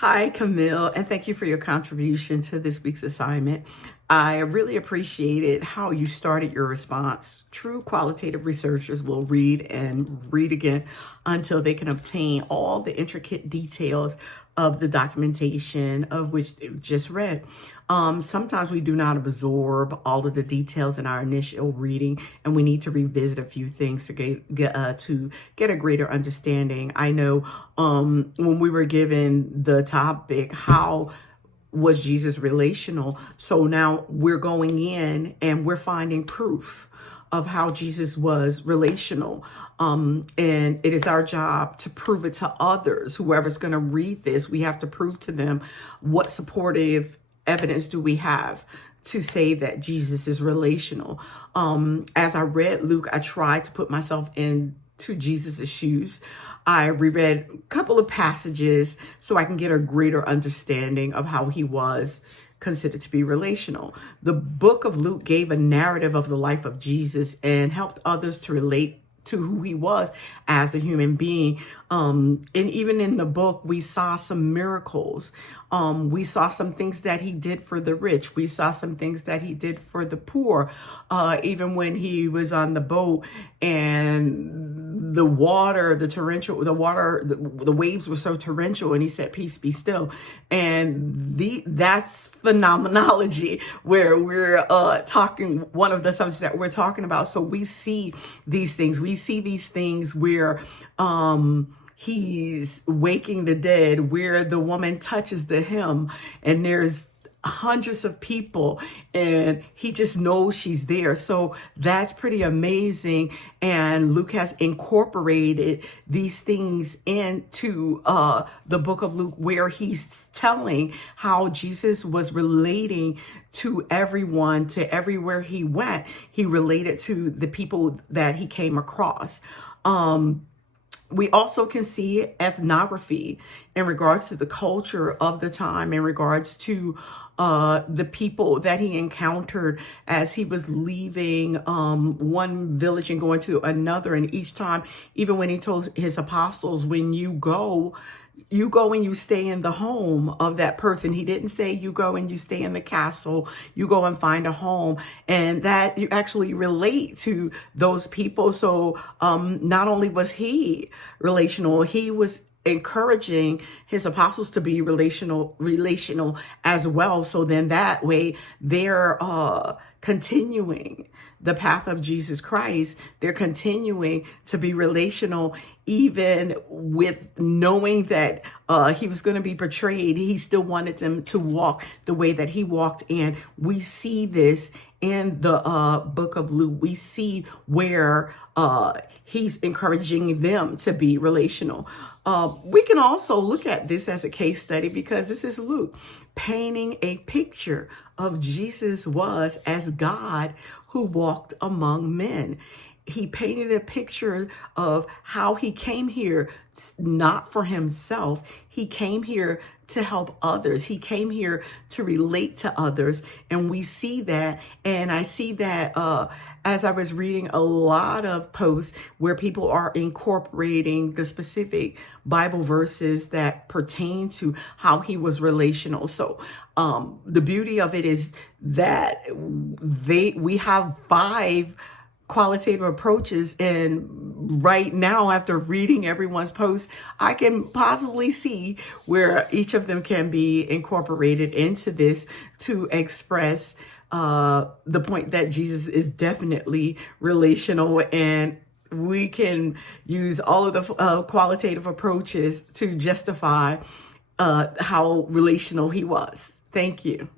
Hi, Camille, and thank you for your contribution to this week's assignment. I really appreciated how you started your response. True qualitative researchers will read and read again until they can obtain all the intricate details of the documentation of which they've just read. Sometimes we do not absorb all of the details in our initial reading, and we need to revisit a few things to get a greater understanding. I know when we were given the topic, how was Jesus relational? So now we're going in and we're finding proof of how Jesus was relational. And it is our job to prove it to others. Whoever's going to read this, we have to prove to them what supportive evidence do we have to say that Jesus is relational. As I read Luke, I tried to put myself into Jesus's shoes. I reread a couple of passages so I can get a greater understanding of how he was considered to be relational. The book of Luke gave a narrative of the life of Jesus and helped others to relate to who he was as a human being. And even in the book, we saw some miracles. We saw some things that he did for the rich. We saw some things that he did for the poor. Even when he was on the boat and the waves were so torrential, and he said, "Peace, be still." And that's phenomenology where we're talking, one of the subjects that we're talking about. So we see these things. We see these things where he's waking the dead, where the woman touches the hem and there's hundreds of people and he just knows she's there. So that's pretty amazing. And Luke has incorporated these things into the book of Luke, where he's telling how Jesus was relating to everyone, to everywhere he went. He related to the people that he came across. We also can see ethnography in regards to the culture of the time, in regards to the people that he encountered as he was leaving one village and going to another. And each time, even when he told his apostles, when you go and you stay in the home of that person. He didn't say you go and you stay in the castle, you go and find a home, and that you actually relate to those people. So not only was he relational, he was encouraging his apostles to be relational as well. So then that way they're continuing the path of Jesus Christ. They're continuing to be relational, even with knowing that he was going to be betrayed. He still wanted them to walk the way that he walked. And we see this in the book of Luke. We see where he's encouraging them to be relational. We can also look at this as a case study, because this is Luke painting a picture of Jesus was as God who walked among men. He painted a picture of how he came here, not for himself. He came here to help others. He came here to relate to others. And we see that. And I see that as I was reading a lot of posts where people are incorporating the specific Bible verses that pertain to how he was relational. So the beauty of it is that we have 5 qualitative approaches, and right now, after reading everyone's post, I can possibly see where each of them can be incorporated into this to express the point that Jesus is definitely relational. And we can use all of the qualitative approaches to justify how relational he was. Thank you.